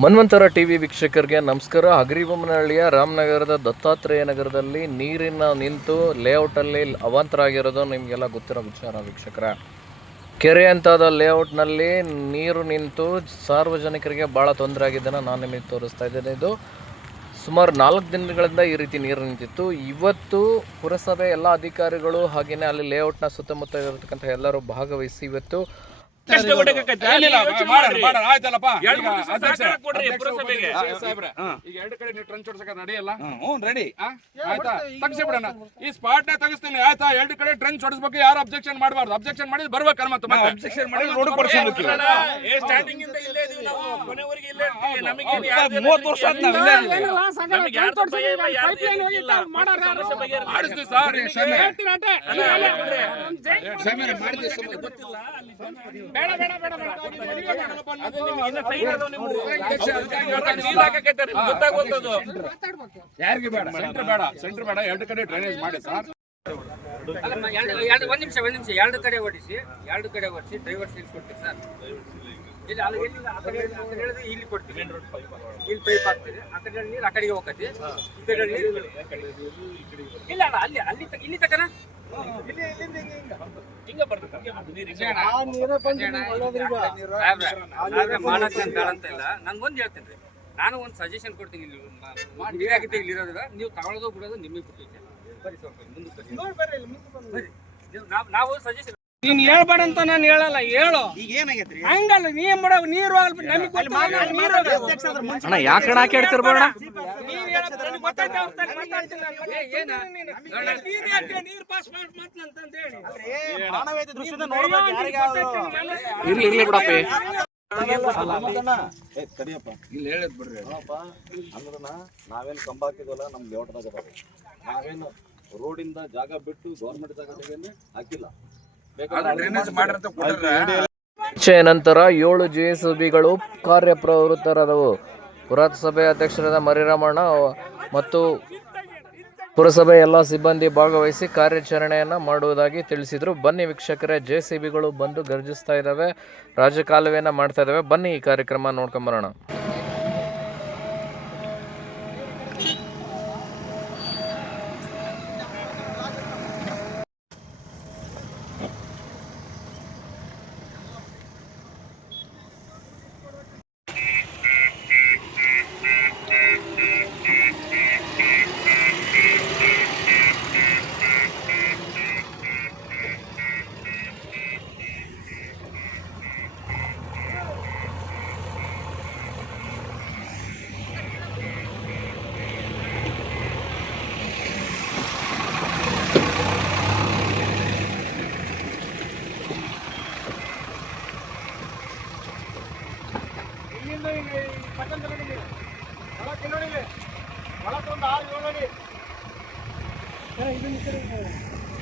ಮನ್ವಂತರ TV ವೀಕ್ಷಕರಿಗೆ ನಮಸ್ಕಾರ. ಹಗರಿಬೊಮ್ಮನಹಳ್ಳಿಯ ರಾಮನಗರದ ದತ್ತಾತ್ರೇಯ ನಗರದಲ್ಲಿ ನೀರಿನ ನಿಂತು ಲೇಔಟಲ್ಲಿ ಅವಾಂತರ ಆಗಿರೋದು ನಿಮಗೆಲ್ಲ ಗೊತ್ತಿರೋ ವಿಚಾರ ವೀಕ್ಷಕರ. ಕೆರೆ ಅಂತಾದ ಲೇಔಟ್ನಲ್ಲಿ ನೀರು ನಿಂತು ಸಾರ್ವಜನಿಕರಿಗೆ ಭಾಳ ತೊಂದರೆ ಆಗಿದ್ದನ್ನು ನಾನು ನಿಮಗೆ ತೋರಿಸ್ತಾ ಇದ್ದೇನೆ. ಇದು ಸುಮಾರು ನಾಲ್ಕು ದಿನಗಳಿಂದ ಈ ರೀತಿ ನೀರು ನಿಂತಿತ್ತು. ಇವತ್ತು ಪುರಸಭೆ ಎಲ್ಲ ಅಧಿಕಾರಿಗಳು ಹಾಗೆಯೇ ಅಲ್ಲಿ ಲೇಔಟ್ನ ಸುತ್ತಮುತ್ತ ಇರತಕ್ಕಂಥ ಎಲ್ಲರೂ ಭಾಗವಹಿಸಿ ಇವತ್ತು ಮಾಡೋಣ, ಆಯ್ತಲ್ಲಪ್ಪ. ಕೊಡ್ರಿ ಪುರಸಭೆಗೆ. ಈಗ ಎರಡು ಕಡೆ ನೀವು ಟ್ರಂಚ್ ನಡೆಯಲ್ಲ ಹ್ಞೂ ರೆಡಿ ಆಯ್ತಾ ತಗ್ಸಿ ಬಿಡೋಣ ಈ ಸ್ಪಾಟ್ನ ತೆಗಿಸ್ತೀನಿ ಆಯ್ತಾ ಎರಡು ಕಡೆ ಟ್ರಂಚ್ ಹೊಡಿಸ್ಬೇಕು ಯಾರು ಅಬ್ಜೆಕ್ಷನ್ ಮಾಡಬಾರ್ದು ಅಬ್ಜೆಕ್ಷನ್ ಮಾಡಿದ್ರೆ ಬರ್ಬೇಕು ಮತ್ತೆ ಮತ್ತೆ ಅಬ್ಜೆಕ್ಷನ್ ಮಾಡಿ ನೋಡಿ ಕೊಡ್ಸೋದಕ್ಕಿಲ್ಲ ಏ ಸ್ಟಾರ್ಟಿಂಗ್ ಇಂದ ಇಲ್ಲೇ ಇದೀವಿ ನಾವು ಕೊನೆವರೆಗೆ ಇಲ್ಲೇ ಇರ್ತೀವಿ ನಮಗೇನು ಯಾರ್ದು ಮೂವತ್ತು ವರ್ಷ ಆಯ್ತು ನಾವು ಇಲ್ಲೇ ನಮಗೆ. ಸಮಸ್ಯೆ ಬಗೆಹರಿಸ್ತೀವಿ. ಮಾಡಿಸ್ತೀವಿ ಸರ್ ಸೈನ್ ಅದು ಬೇಡ ಹಾಕಕತ್ತೀರಿ, ನಿಮ್ಗೆ ಗೊತ್ತಾಗೋದು ಯಾರಿಗೆ ಬೇಡ ಸೆಂಟರ್ ಬೇಡ ಸೆಂಟರ್ ಬೇಡ. ಎರಡು ಕಡೆ ಡ್ರೈನೇಜ್ ಮಾಡಿ ಸರ್ ಒಂದ್ ನಿಮಿಷ ಒಂದ್ ನಿಮಿಷ ಎರಡು ಕಡೆ ಓಡಿಸಿ ಎರಡು ಕಡೆ ಓಡಿಸಿ ಡ್ರೈವರ್ ಸೀಟ್ ಕೊಡ್ತೀವಿ ಸರ್ ಇಲ್ಲಿ ಅಲ್ಲಿ ಎಲ್ಲಿಲ್ಲ ಆ ಹೇಳಿದ್ರೆ ಇಲ್ಲಿ ಕೊಡ್ತೀವಿ ಇಲ್ಲಿ ಪೈಪ್ ಹಾಕ್ತೀವಿ ಆ ಕಡೆ ಆ ಕಡೆಗೆ ಹೋಗತಿ ಈ ಕಡೆ ನೀರು ಇಲ್ಲ ಅಣ್ಣ ಅಲ್ಲಿ ಅಲ್ಲಿ ಇಲ್ಲಿ ತಕನ ಹಿಂಗೆ ಬರ್ತದೆ ಹಿಂಗೆ ಅಂತ ಇಲ್ಲ. ನನ್ಗೊಂದು ಒಂದ್ ಹೇಳ್ತೀನಿ ರೀ. ನಾನು ಒಂದು ಸಜೆಷನ್ ಕೊಡ್ತೀನಿ ಇಲ್ಲಿ. ನೀರಾಗಿದ್ದೆ ಇಲ್ಲಿ ಇರೋದಿಲ್ಲ ನೀವು ತಗೊಳ್ಳೋದು ಬಿಡೋದು ನಿಮಗೆ ಬಿಟ್ಟಿದ್ದೆ ಬರೀ ಸ್ವಲ್ಪ ನಾವು ಸಜೆಷನ್ ನೀನ್ ಹೇಳ್ಬೇಡ ಅಂತ ನಾನು ಹೇಳಲ್ಲ ಹೇಳು. ಈಗ ಏನಾಗೈತ್ರಿ? ಹಂಗಲ್ಲ ನೀ ಬಿಡ ನೀರು ಹೋಗಲ್ಲ ನಮಗೆ. ಅಣ್ಣ ಯಾಕೆ ಹಾಕಿ ಹೇಳ್ತಿರ್ಬೋಣ ಇರ್ಲಿ ಇರ್ಲಿ ಬಿಡಪ್ಪ. ಏ ತಡಿಯಪ್ಪ ಇಲ್ಲಿ ಹೇಳಿದ್ ಬಿಡ್ರಿ. ಅಪ್ಪ ಅಂದ್ರನ ನಾವೇನ್ ಕಂಬ ಹಾಕಿದ್ವಲ್ಲ ನಮ್ ಲೋಟದಾಗ ನಾವೇನು ರೋಡಿಂದ ಜಾಗ ಬಿಟ್ಟು ಗೌರ್ಮೆಂಟ್ ಜಾಗ ಹಾಕಿಲ್ಲ. ನಂತರ ಏಳು ಜೆ ಎಸ್ ಬಿಗಳು ಕಾರ್ಯಪ್ರವೃತ್ತರಾದವು. ಪುರಸಭೆ ಅಧ್ಯಕ್ಷರಾದ ಮರಿರಾಮಣ್ಣ ಮತ್ತು ಪುರಸಭೆ ಎಲ್ಲ ಸಿಬ್ಬಂದಿ ಭಾಗವಹಿಸಿ ಕಾರ್ಯಾಚರಣೆಯನ್ನು ಮಾಡುವುದಾಗಿ ತಿಳಿಸಿದರು. ಬನ್ನಿ ವೀಕ್ಷಕರೇ ಜೆ ಸಿ ಬಿಗಳು ಬಂದು ಗರ್ಜಿಸ್ತಾ ಇದ್ದಾವೆ ರಾಜಕಾಲುವೆಯನ್ನು ಮಾಡ್ತಾ ಇದ್ದಾವೆ ಬನ್ನಿ ಈ ಕಾರ್ಯಕ್ರಮ ನೋಡ್ಕೊಂಬರೋಣ ಇಲ್ಲಿಂದ ಇಲ್ಲಿ ಈ ಪಕ್ಕದ ನೋಡಿ ಇಲ್ಲಿ. ಒಳಕ್ಕೆ ನೋಡಿ ಇಲ್ಲಿ. ಒಳಕ್ಕೆ ಒಂದು ಆರು ಏಳು ಅಡಿ. ಇದೆ.